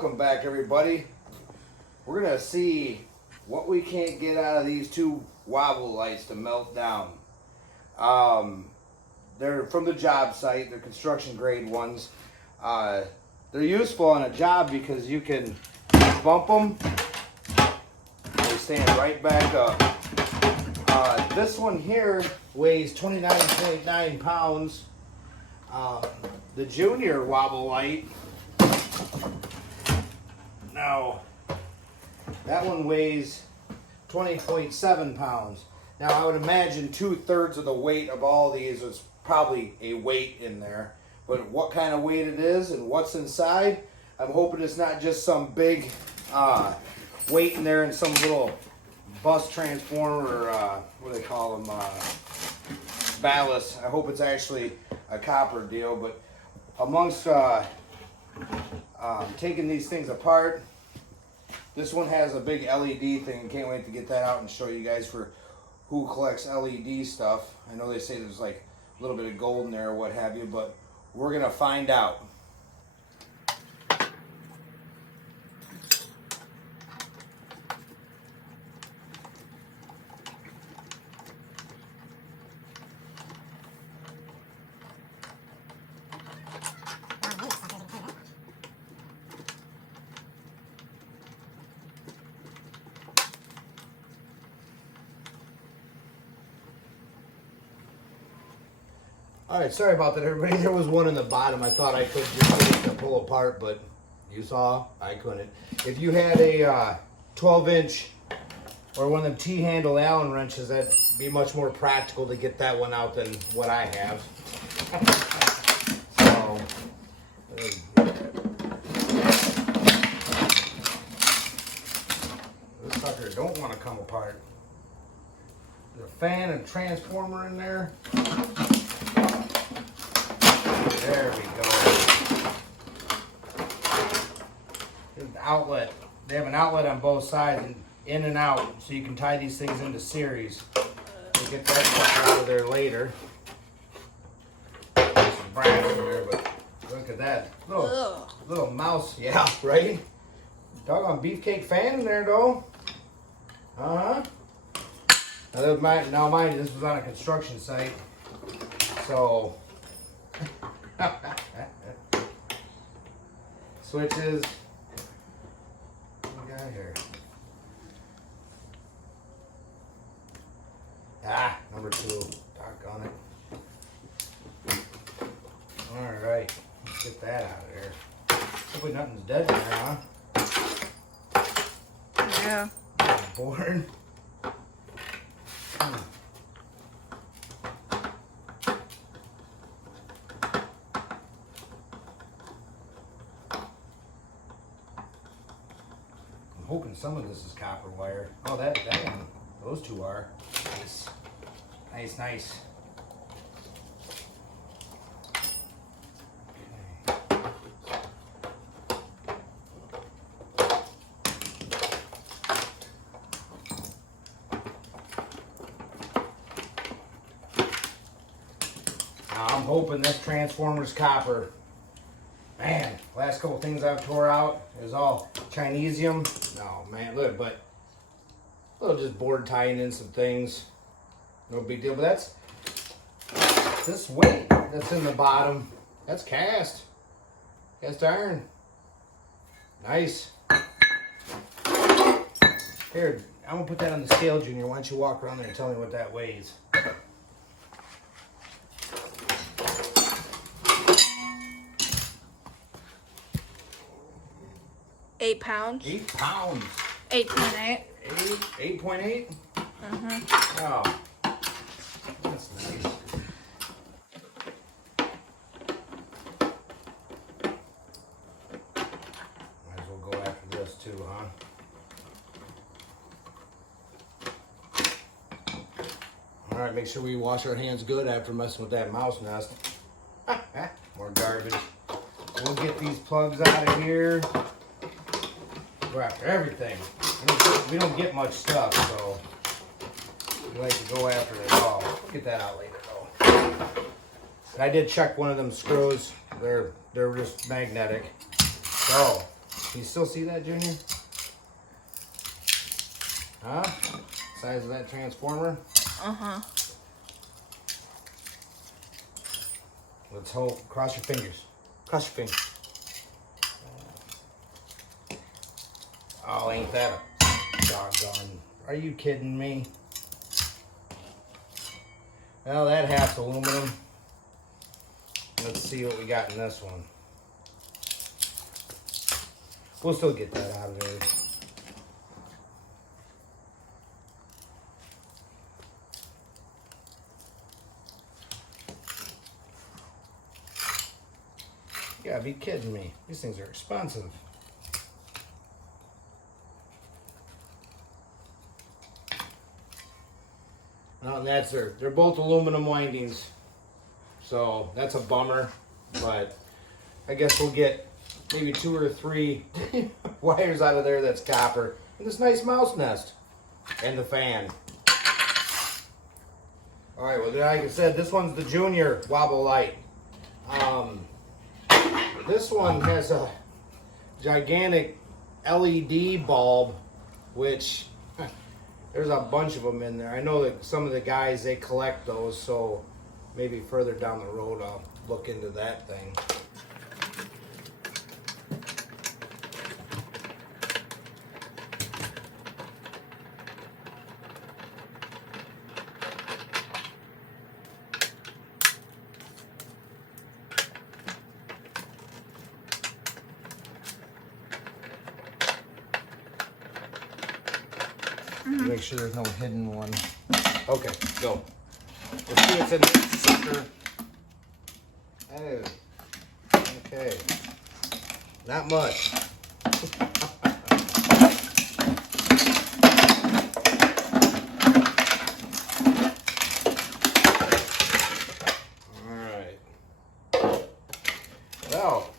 Welcome back, everybody. We're gonna see what we can't get out of these two wobble lights to melt down. They're from the job site. They're construction grade ones. They're useful on a job because you can bump them. They stand right back up. This one here weighs 29.9 pounds. The junior wobble light. Now, that one weighs 20.7 pounds. Now, I would imagine 2/3 of the weight of all these is probably a weight in there. But what kind of weight it is and what's inside, I'm hoping it's not just some big weight in there and some little bus transformer, or what do they call them, ballast. I hope it's actually a copper deal. But amongst taking these things apart, this one has a big LED thing. Can't wait to get that out and show you guys for who collects LED stuff. I know they say there's like a little bit of gold in there or what have you, but we're gonna find out. Alright, sorry about that, everybody. There was one in the bottom. I thought I could just get it to pull apart, but you saw I couldn't. If you had a 12-inch or one of them T-handle Allen wrenches, that'd be much more practical to get that one out than what I have. So, this sucker don't want to come apart. There's a fan and transformer in there. There we go. There's the outlet. They have an outlet on both sides and in and out, so you can tie these things into series. We'll get that stuff out of there later. There's some brass in there, but look at that. Little mouse. Yeah, right? Doggone beefcake fan in there, though. Uh-huh. Now, mind you, this was on a construction site, so... Switches. What we got here? Number 2. Doggone it. Alright, let's get that out of there. Hopefully nothing's dead in there, huh? Yeah. Bored. Hoping some of this is copper wire. Oh, that one. Those two are. Nice. Nice. Okay. Now, I'm hoping this transformer's copper. Man, last couple things I've tore out is all Chinesium. No, man, look, but a little just board tying in some things. No big deal, but that's this weight that's in the bottom. That's cast iron. Nice. Here, I'm gonna put that on the scale, Junior. Why don't you walk around there and tell me what that weighs? £8. 8 pounds. 8.8. 8.8? Oh, that's nice. Might as well go after this too, huh? All right, make sure we wash our hands good after messing with that mouse nest. More garbage. We'll get these plugs out of here. Go after everything. We don't get much stuff, so we like to go after it all. Get that out later, though. And I did check one of them screws. They're just magnetic. So Can you still see that, Junior? Huh? Size of that transformer? Uh-huh. Let's hope. Cross your fingers. Cross your fingers. Oh, ain't that a doggone. Are you kidding me? Well, that half's aluminum. Let's see what we got in this one. We'll still get that out of there. You gotta be kidding me. These things are expensive. Well, and that's they're both aluminum windings. So that's a bummer. But I guess we'll get maybe 2 or 3 wires out of there that's copper. And this nice mouse nest. And the fan. Alright, well like I said, this one's the junior wobble light. This one has a gigantic LED bulb, which there's a bunch of them in there. I know that some of the guys, they collect those, so maybe further down the road I'll look into that thing. Make sure there's no hidden one. Okay, go. Let's see what's in this sucker. Oh, okay. Not much. Alright. Well,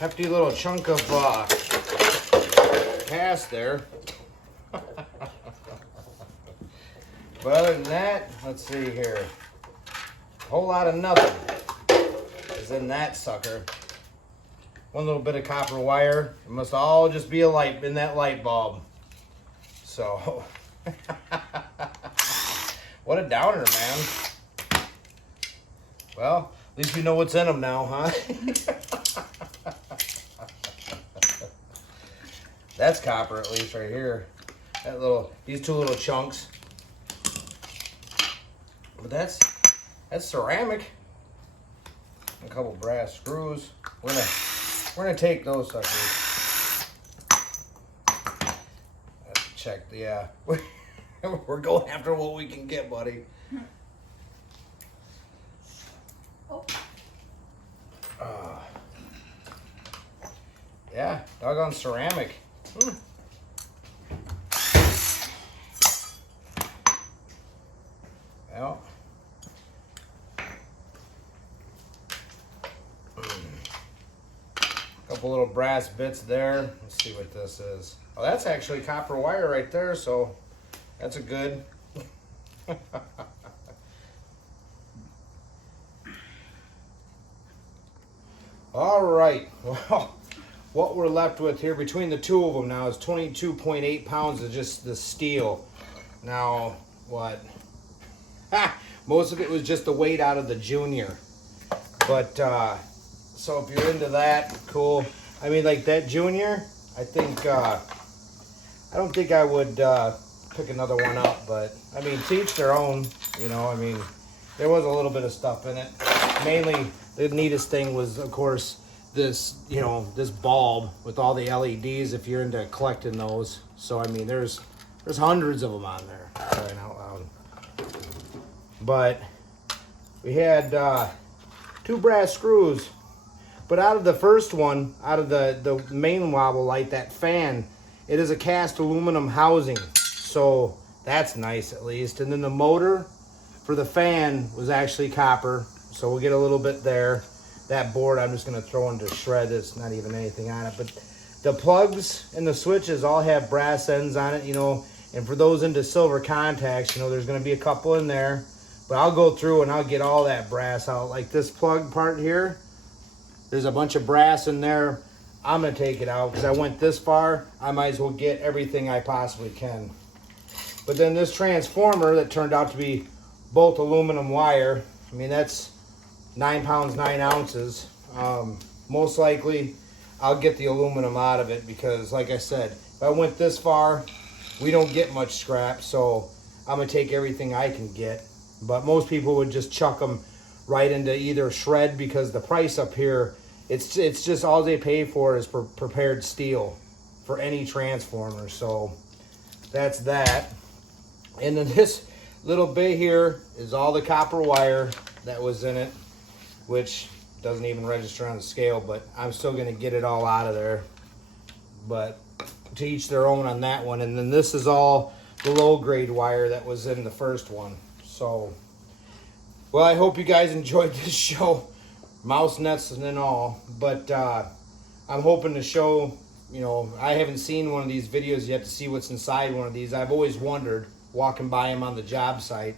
hefty little chunk of cast there. But other than that, let's see here. A whole lot of nothing is in that sucker. One little bit of copper wire. It must all just be a light in that light bulb. So, what a downer, man. Well, at least we know what's in them now, huh? That's copper, at least right here. These 2 little chunks. But that's ceramic. A couple brass screws. We're gonna take those suckers. Let's check the we're going after what we can get, buddy. Oh. Yeah, doggone ceramic. Well. Couple little brass bits there. Let's see what this is. Oh, that's actually copper wire right there, so that's a good. All right. Well, what we're left with here between the 2 of them now is 22.8 pounds of just the steel. Now, what? Most of it was just the weight out of the junior. But, so if you're into that, cool. I mean, like that junior, I think, I don't think I would pick another one up, but I mean, to each their own, you know. I mean, there was a little bit of stuff in it. Mainly, the neatest thing was, of course, this, you know, this bulb with all the LEDs if you're into collecting those. So, I mean, there's hundreds of them on there, crying out loud. But we had 2 brass screws. But out of the first one, out of the main wobble light, that fan, it is a cast aluminum housing. So that's nice at least. And then the motor for the fan was actually copper. So we'll get a little bit there. That board I'm just going to throw into shred. There's not even anything on it. But the plugs and the switches all have brass ends on it, you know. And for those into silver contacts, you know, there's going to be a couple in there. But I'll go through and I'll get all that brass out. Like this plug part here. There's a bunch of brass in there. I'm gonna take it out because I went this far. I might as well get everything I possibly can. But then this transformer that turned out to be both aluminum wire, I mean, that's 9 pounds, 9 ounces. Most likely I'll get the aluminum out of it because, like I said, if I went this far, we don't get much scrap, so I'm gonna take everything I can get. But most people would just chuck them right into either shred because the price up here, it's just all they pay for is for prepared steel for any transformer. So that's that. And then this little bit here is all the copper wire that was in it, which doesn't even register on the scale, but I'm still gonna get it all out of there. But to each their own on that one. And then this is all the low grade wire that was in the first one. So, well, I hope you guys enjoyed this show, mouse nets and all. But I'm hoping to show, you know, I haven't seen one of these videos yet to see what's inside one of these. I've always wondered, walking by them on the job site.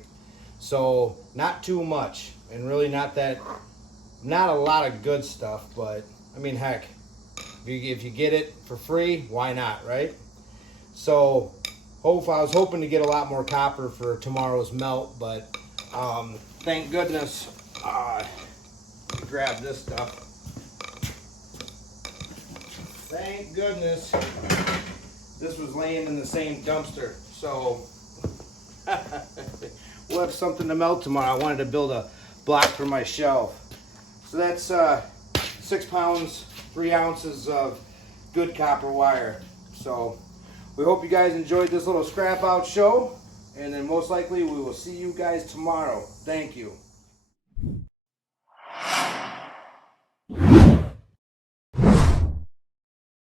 So not too much, and really not a lot of good stuff, but I mean, heck, if you get it for free, why not, right? So I was hoping to get a lot more copper for tomorrow's melt, but thank goodness, grab this stuff. Thank goodness this was laying in the same dumpster. So we'll have something to melt tomorrow. I wanted to build a block for my shelf. So that's 6 pounds, 3 ounces of good copper wire. So we hope you guys enjoyed this little scrap out show, and then most likely we will see you guys tomorrow. Thank you.